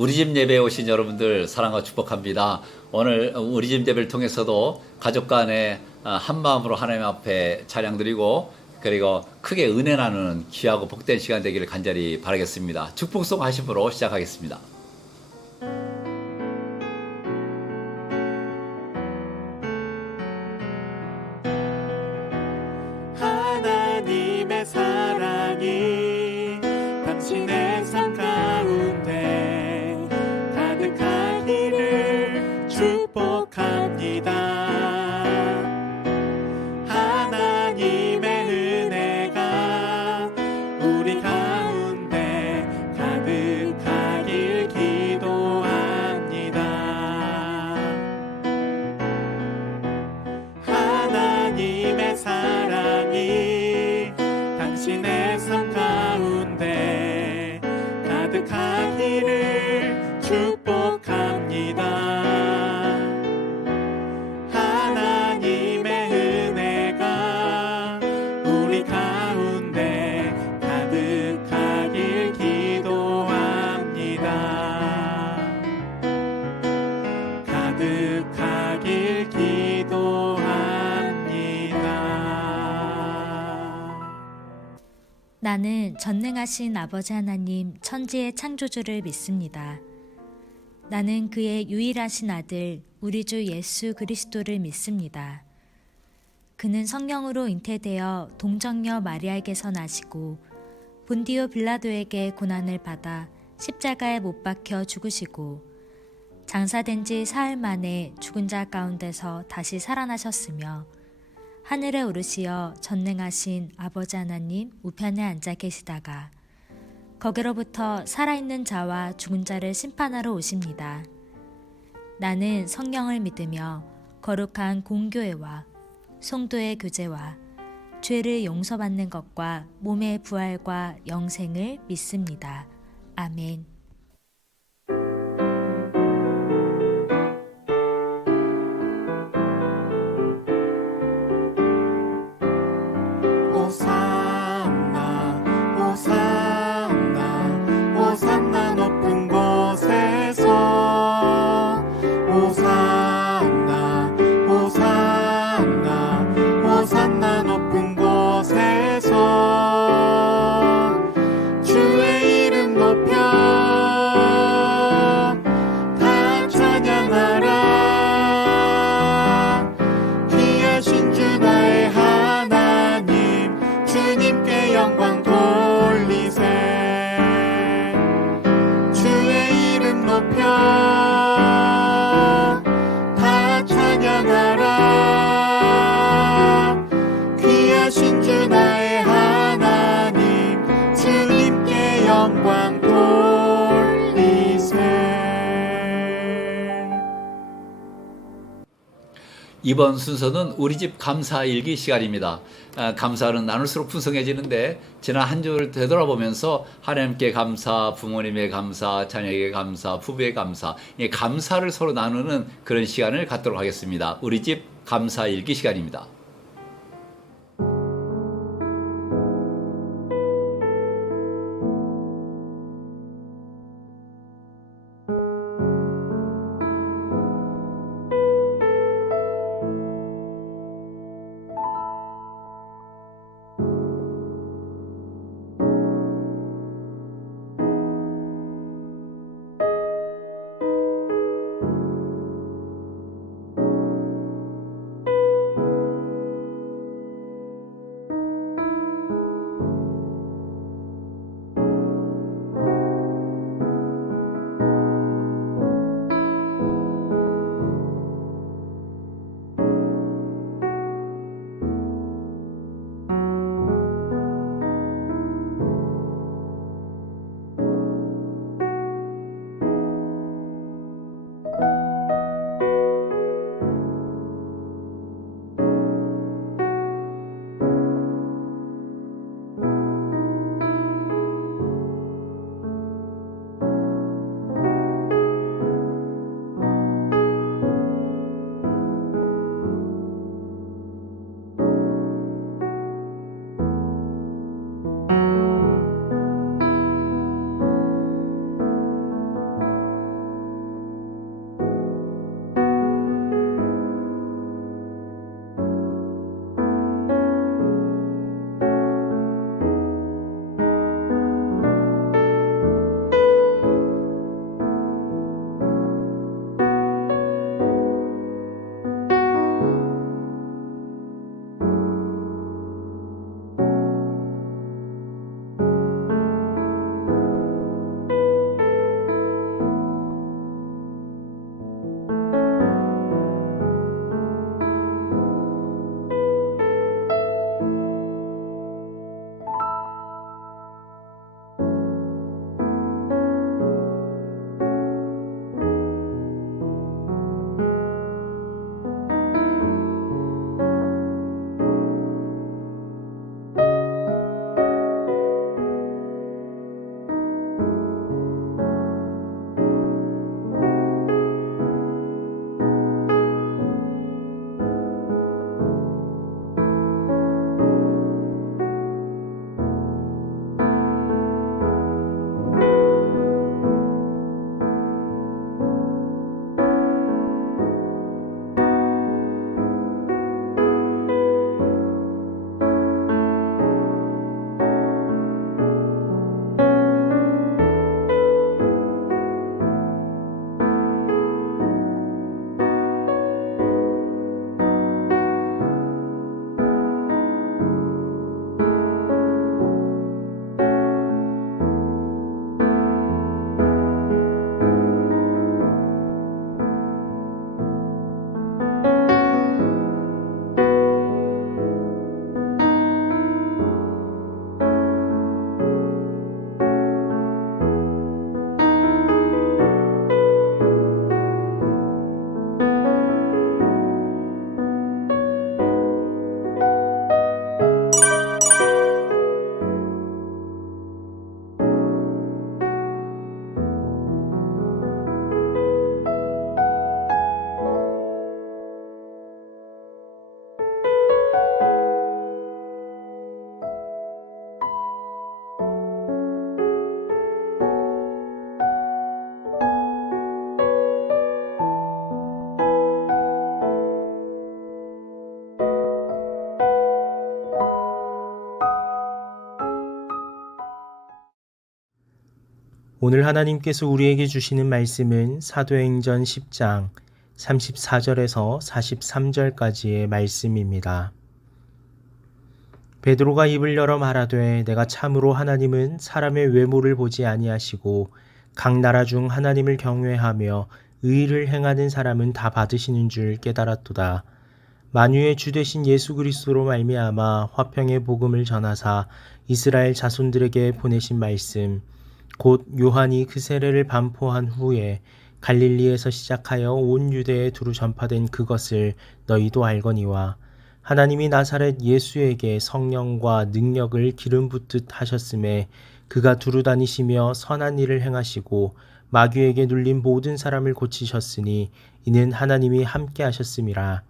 우리 집 예배에 오신 여러분들 사랑과 축복합니다. 오늘 우리 집 예배를 통해서도 가족 간에 한 마음으로 하나님 앞에 찬양 드리고 그리고 크게 은혜 나누는 귀하고 복된 시간 되기를 간절히 바라겠습니다. 축복송 하심으로 시작하겠습니다. 하나님의 사랑이 당신의 삶 가운데 가득하기를 축복합니다. 하나님의 은혜가 우리 가운데 가득하길 기도합니다. 하나님의 사랑이 당신의 삶 가운데 가득하기를 축복합니다. 하나님의 은혜가 우리 가운데 가득하길 기도합니다. 가득하길 기도합니다. 나는 전능하신 아버지 하나님 천지의 창조주를 믿습니다. 나는 그의 유일하신 아들 우리 주 예수 그리스도를 믿습니다. 그는 성령으로 잉태되어 동정녀 마리아에게서 나시고 본디오 빌라도에게 고난을 받아 십자가에 못 박혀 죽으시고 장사된 지 사흘 만에 죽은 자 가운데서 다시 살아나셨으며 하늘에 오르시어 전능하신 아버지 하나님 우편에 앉아 계시다가 거기로부터 살아있는 자와 죽은 자를 심판하러 오십니다. 나는 성령을 믿으며 거룩한 공교회와 성도의 교제와 죄를 용서받는 것과 몸의 부활과 영생을 믿습니다. 아멘. 호산나 호산나 호산나 높은 곳에서 호산나 호산나 호산나 높은 곳에서 주의 이름 높여 다 찬양하라. 귀하신 주 나의 하나님 주님께 영광 돌리세. 주의 이름 높여 다 찬양하라. 귀하신 주 나의 하나님 주님께 영광 돌리세. 이번 순서는 우리 집 감사일기 시간입니다. 감사는 나눌수록 풍성해지는데 지난 한 주를 되돌아보면서 하나님께 감사, 부모님의 감사, 자녀에게 감사, 부부의 감사, 이 감사를 서로 나누는 그런 시간을 갖도록 하겠습니다. 우리 집 감사일기 시간입니다. 오늘 하나님께서 우리에게 주시는 말씀은 사도행전 10장 34절에서 43절까지의 말씀입니다. 베드로가 입을 열어 말하되 내가 참으로 하나님은 사람의 외모를 보지 아니하시고 각 나라 중 하나님을 경외하며 의를 행하는 사람은 다 받으시는 줄 깨달았도다. 만유의 주 되신 예수 그리스도로 말미암아 화평의 복음을 전하사 이스라엘 자손들에게 보내신 말씀 곧 요한이 그 세례를 반포한 후에 갈릴리에서 시작하여 온 유대에 두루 전파된 그것을 너희도 알거니와 하나님이 나사렛 예수에게 성령과 능력을 기름 붓듯 하셨음에 그가 두루 다니시며 선한 일을 행하시고 마귀에게 눌린 모든 사람을 고치셨으니 이는 하나님이 함께 하셨음이라.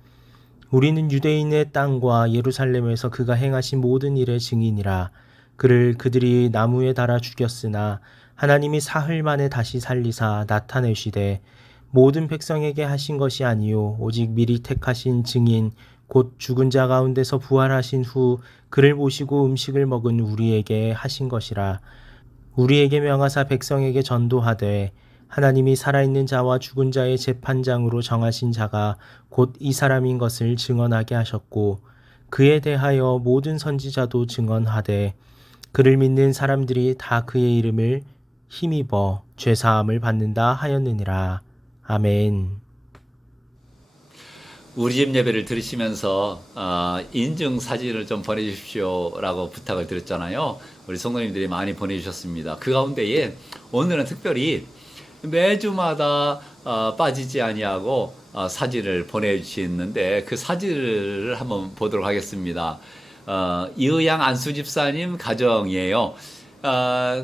우리는 유대인의 땅과 예루살렘에서 그가 행하신 모든 일의 증인이라. 그를 그들이 나무에 달아 죽였으나 하나님이 사흘 만에 다시 살리사 나타내시되 모든 백성에게 하신 것이 아니요 오직 미리 택하신 증인 곧 죽은 자 가운데서 부활하신 후 그를 보시고 음식을 먹은 우리에게 하신 것이라. 우리에게 명하사 백성에게 전도하되 하나님이 살아있는 자와 죽은 자의 재판장으로 정하신 자가 곧 이 사람인 것을 증언하게 하셨고 그에 대하여 모든 선지자도 증언하되 그를 믿는 사람들이 다 그의 이름을 힘입어 죄사함을 받는다 하였느니라. 아멘. 우리 집 예배를 들으시면서 인증 사진을 좀 보내주십시오라고 부탁을 드렸잖아요. 우리 성도님들이 많이 보내주셨습니다. 그 가운데에 오늘은 특별히 매주마다 빠지지 아니하고 사진을 보내주시는데 그 사진을 한번 보도록 하겠습니다. 이의양 안수 집사님 가정이에요.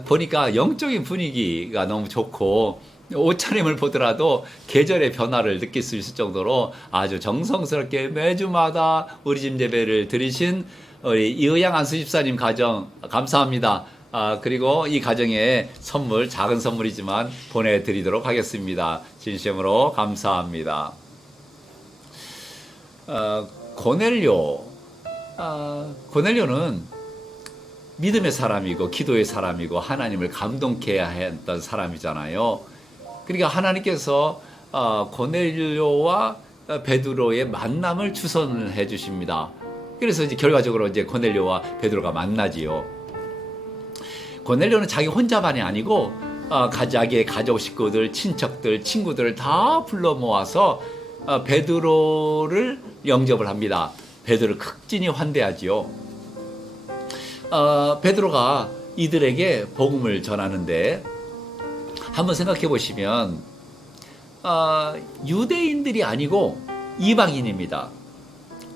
보니까 영적인 분위기가 너무 좋고 옷차림을 보더라도 계절의 변화를 느낄 수 있을 정도로 아주 정성스럽게 매주마다 우리 집 예배를 드리신 우리 이의양 안수 집사님 가정 감사합니다. 그리고 이 가정에 선물, 작은 선물이지만 보내드리도록 하겠습니다. 진심으로 감사합니다. 고넬료는 믿음의 사람이고 기도의 사람이고 하나님을 감동케 했던 사람이잖아요. 그러니까 하나님께서 고넬료와 베드로의 만남을 주선을 해 주십니다. 그래서 이제 결과적으로 이제 고넬료와 베드로가 만나지요. 고넬료는 자기 혼자만이 아니고 자기의 가족 식구들, 친척들, 친구들을 다 불러 모아서 베드로를 영접을 합니다. 베드로를 극진히 환대하지요. 베드로가 이들에게 복음을 전하는데 한번 생각해 보시면 유대인들이 아니고 이방인입니다.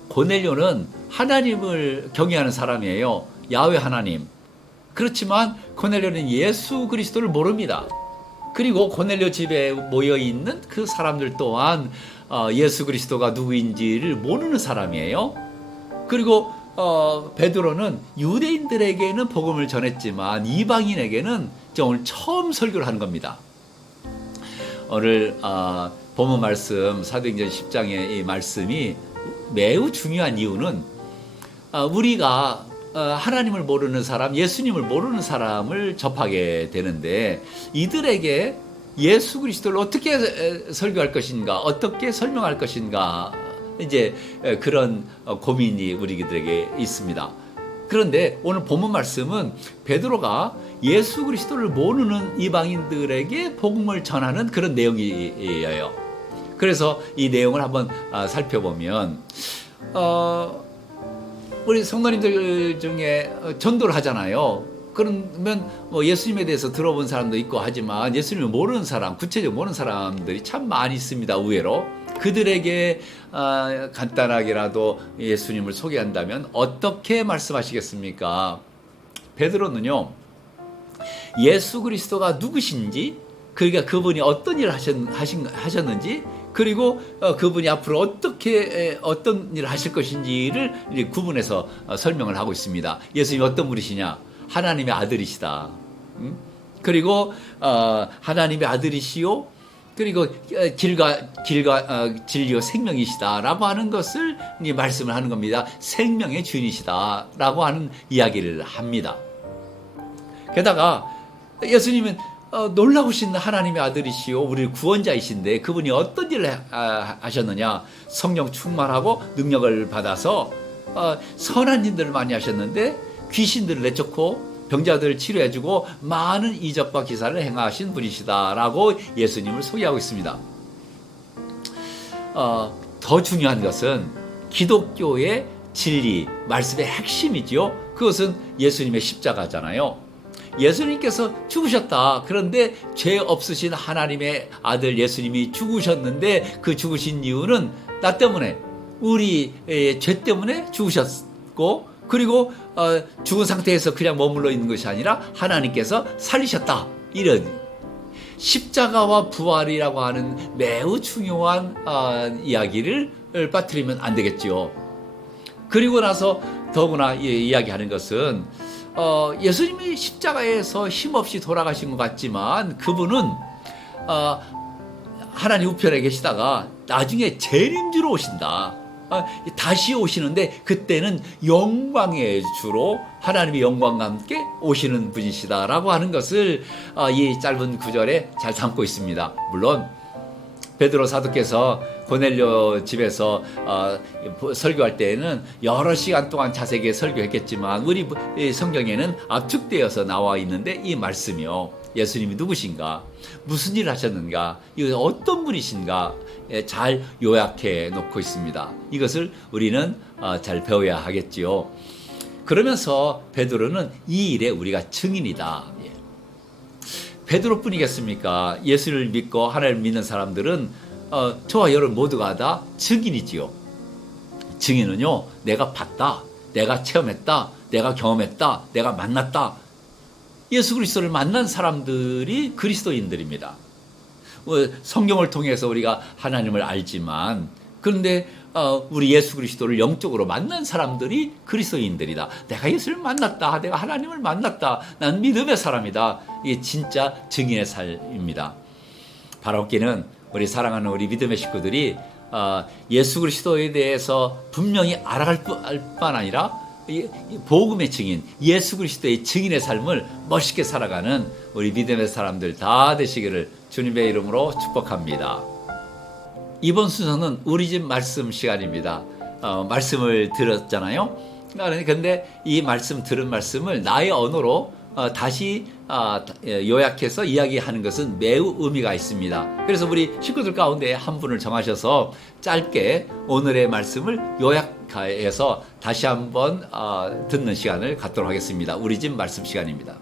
고넬료는 하나님을 경외하는 사람이에요. 야훼 하나님. 그렇지만 고넬료는 예수 그리스도를 모릅니다. 그리고 고넬료 집에 모여있는 그 사람들 또한 예수 그리스도가 누구인지를 모르는 사람이에요. 그리고 베드로는 유대인들에게는 복음을 전했지만 이방인에게는 오늘 처음 설교를 하는 겁니다. 오늘 본문 말씀 사도행전 10장의 이 말씀이 매우 중요한 이유는 우리가 하나님을 모르는 사람, 예수님을 모르는 사람을 접하게 되는데 이들에게 예수 그리스도를 어떻게 설교할 것인가, 어떻게 설명할 것인가 이제 그런 고민이 우리들에게 있습니다. 그런데 오늘 본문 말씀은 베드로가 예수 그리스도를 모르는 이방인들에게 복음을 전하는 그런 내용이에요. 그래서 이 내용을 한번 살펴보면 우리 성도님들 중에 전도를 하잖아요. 그러면 뭐 예수님에 대해서 들어본 사람도 있고 하지만 예수님을 모르는 사람, 구체적으로 모르는 사람들이 참 많이 있습니다. 의외로. 그들에게 간단하게라도 예수님을 소개한다면 어떻게 말씀하시겠습니까? 베드로는요, 예수 그리스도가 누구신지, 그러니까 그분이 어떤 일을 하셨는지, 그리고 그분이 앞으로 어떤 일을 하실 것인지를 구분해서 설명을 하고 있습니다. 예수님이 어떤 분이시냐? 하나님의 아들이시다. 그리고 하나님의 아들이시요, 그리고 길과 진리요 생명이시다라고 하는 것을 말씀을 하는 겁니다. 생명의 주인이시다라고 하는 이야기를 합니다. 게다가 예수님은 놀라우신 하나님의 아들이시오 우리 구원자이신데 그분이 어떤 일을 하셨느냐. 성령 충만하고 능력을 받아서 선한 일들을 많이 하셨는데 귀신들을 내쫓고 병자들을 치료해주고 많은 이적과 기사를 행하신 분이시다라고 예수님을 소개하고 있습니다. 더 중요한 것은 기독교의 진리, 말씀의 핵심이지요. 그것은 예수님의 십자가잖아요. 예수님께서 죽으셨다. 그런데 죄 없으신 하나님의 아들 예수님이 죽으셨는데 그 죽으신 이유는 나 때문에 우리 죄 때문에 죽으셨고 그리고 죽은 상태에서 그냥 머물러 있는 것이 아니라 하나님께서 살리셨다. 이런 십자가와 부활이라고 하는 매우 중요한 이야기를 빠뜨리면 안 되겠지요. 그리고 나서 더구나 이야기하는 것은 예수님이 십자가에서 힘없이 돌아가신 것 같지만 그분은 하나님 우편에 계시다가 나중에 재림주로 오신다. 다시 오시는데 그때는 영광의 주로 하나님의 영광과 함께 오시는 분이시다라고 하는 것을 이 짧은 구절에 잘 담고 있습니다. 물론 베드로 사도께서 고넬료 집에서 설교할 때에는 여러 시간 동안 자세하게 설교했겠지만 우리 성경에는 압축되어서 나와 있는데 이 말씀이요. 예수님이 누구신가? 무슨 일을 하셨는가? 이거 어떤 분이신가? 잘 요약해 놓고 있습니다. 이것을 우리는 잘 배워야 하겠지요. 그러면서 베드로는 이 일에 우리가 증인이다. 베드로뿐이겠습니까? 예수를 믿고 하나님을 믿는 사람들은 저와 여러분 모두가 다 증인이지요. 증인은요, 내가 봤다, 내가 체험했다, 내가 경험했다, 내가 만났다. 예수 그리스도를 만난 사람들이 그리스도인들입니다. 성경을 통해서 우리가 하나님을 알지만 그런데 우리 예수 그리스도를 영적으로 만난 사람들이 그리스도인들이다. 내가 예수를 만났다. 내가 하나님을 만났다. 난 믿음의 사람이다. 이게 진짜 증인의 삶입니다. 바라옵기는 우리 사랑하는 우리 믿음의 식구들이 예수 그리스도에 대해서 분명히 알아갈 뿐 아니라 복음의 증인, 예수 그리스도의 증인의 삶을 멋있게 살아가는 우리 믿음의 사람들 다 되시기를 주님의 이름으로 축복합니다. 이번 순서는 우리 집 말씀 시간입니다. 말씀을 들었잖아요. 그런데 이 말씀 들은 말씀을 나의 언어로 다시 요약해서 이야기하는 것은 매우 의미가 있습니다. 그래서 우리 식구들 가운데 한 분을 정하셔서 짧게 오늘의 말씀을 요약해서 다시 한번 듣는 시간을 갖도록 하겠습니다. 우리 집 말씀 시간입니다.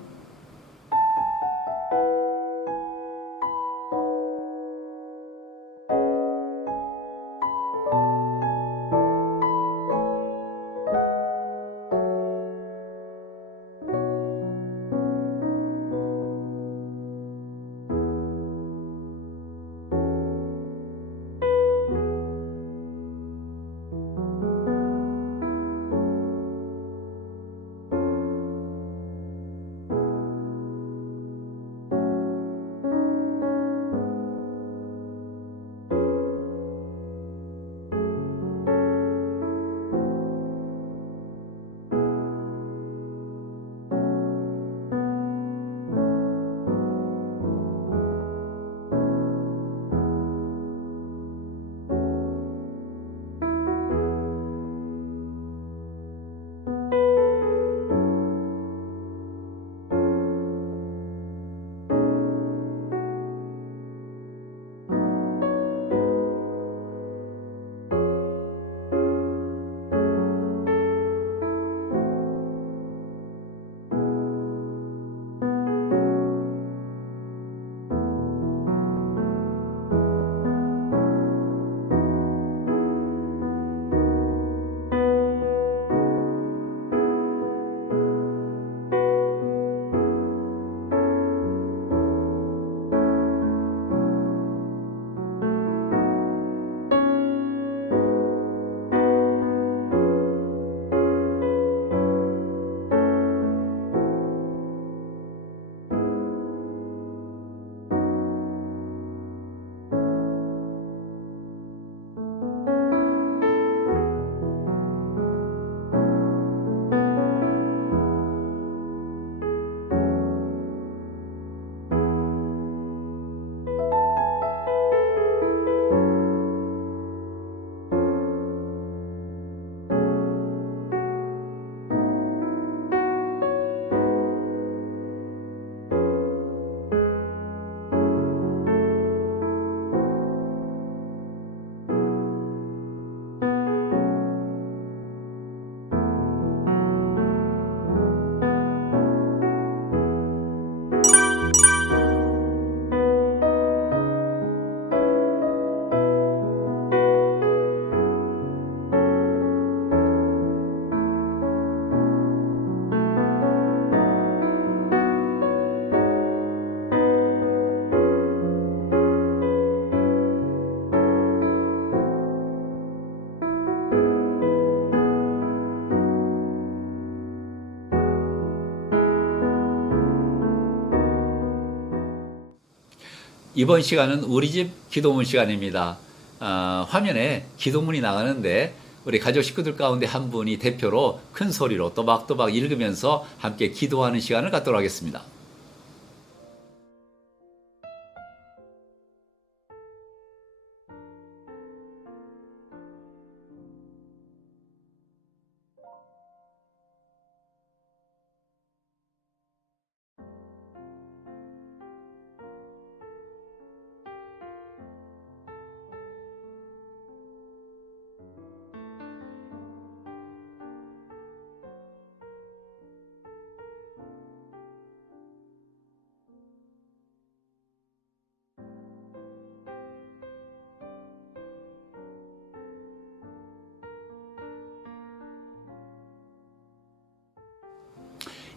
이번 시간은 우리 집 기도문 시간입니다. 화면에 기도문이 나가는데 우리 가족 식구들 가운데 한 분이 대표로 큰 소리로 또박또박 읽으면서 함께 기도하는 시간을 갖도록 하겠습니다.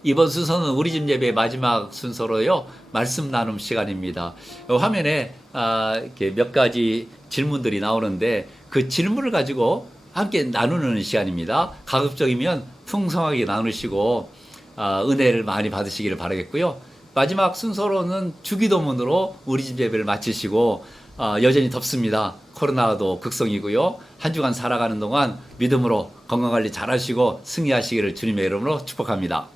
이번 순서는 우리 집 예배의 마지막 순서로요, 말씀 나눔 시간입니다. 화면에 이렇게 몇 가지 질문들이 나오는데 그 질문을 가지고 함께 나누는 시간입니다. 가급적이면 풍성하게 나누시고 은혜를 많이 받으시기를 바라겠고요. 마지막 순서로는 주기도문으로 우리 집 예배를 마치시고 여전히 덥습니다. 코로나도 극성이고요. 한 주간 살아가는 동안 믿음으로 건강관리 잘 하시고 승리하시기를 주님의 이름으로 축복합니다.